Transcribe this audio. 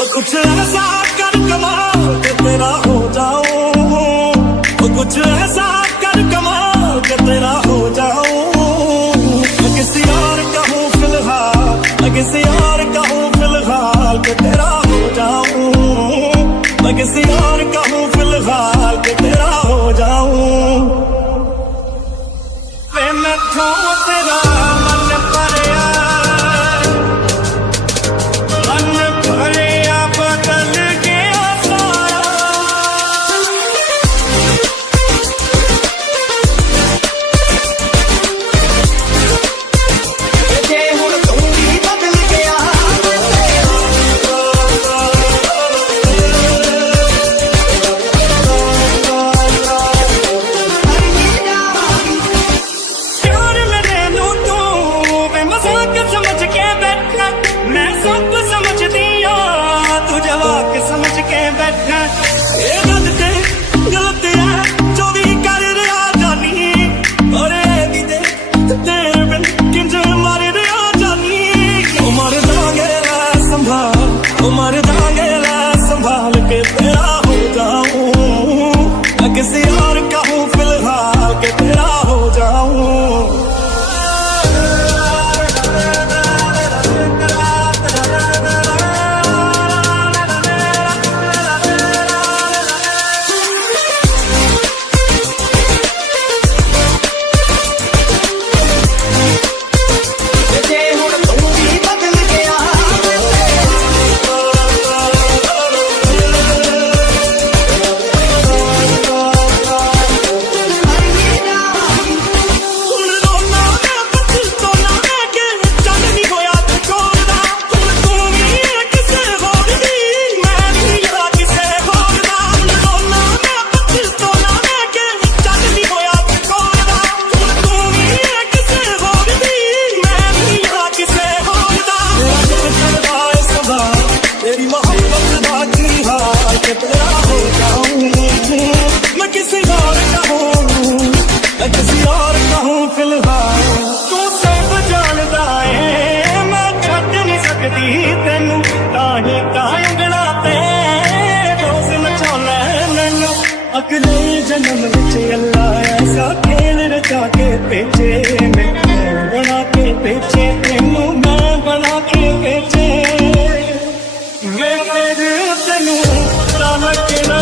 कुछ ऐसा कर कमाल के तेरा हो जाऊं, कुछ ऐसा कर कमाल के तेरा हो जाऊं। मैं किसी और का हूँ फिलहाल, मैं किसी और का हूँ फिलहाल के तेरा हो जाऊं। मैं किसी और का हूँ फिलहाल के तेरा हो जाऊं। वे मैं तो तेरा मन भरिया, मन भरिया बदल गया सारा। जे हुण तू भी बदल गया, प्यार मेरे नू तू वे मजाक समझ के बैठा, मैं सब समझदी आ तू जवाक समझ के बैठा। ये गलत है जो भी कर रहा जानी, और ये दे तेरे बिन किंज मर रहा जानी। ओ मर जागे ला संभाल, ओ मर जागे ला संभाल के तेरा हो जाऊं। मैं किसी और का हूँ फिलहाल के तेरा हो जाऊं। जे हुण तू भी बदल गया, हुण रोना मैं पछताना है कि चल नहीं होया ते कोलदा। हुण तू भी किसे होर दी, मैं भी आ किसे होर दा। हुण रोना मैं पछताना है कि चल नहीं होया ते कोलदा। हुण तू भी किसे होर दी, मैं भी आ किसे होर दा। तेरा चलदा है सदा, तेरी मोहब्बत दा की हाल के तेरा हो जाऊं। मैं किसी और का हूँ, मैं किसी और का हूँ फिलहाल। तू सब जानदा है मैं छड्ड नहीं सकदी तेनू, ताही कांगड़ा ते रोज नचाउणा मैनू। अगले जन्म विच अल्लाह ऐसा खेल रचा के भेजे, मैं बना के भेजे तेनू, मैं बना के भेजे। मैं तेरे तेनू राह के ना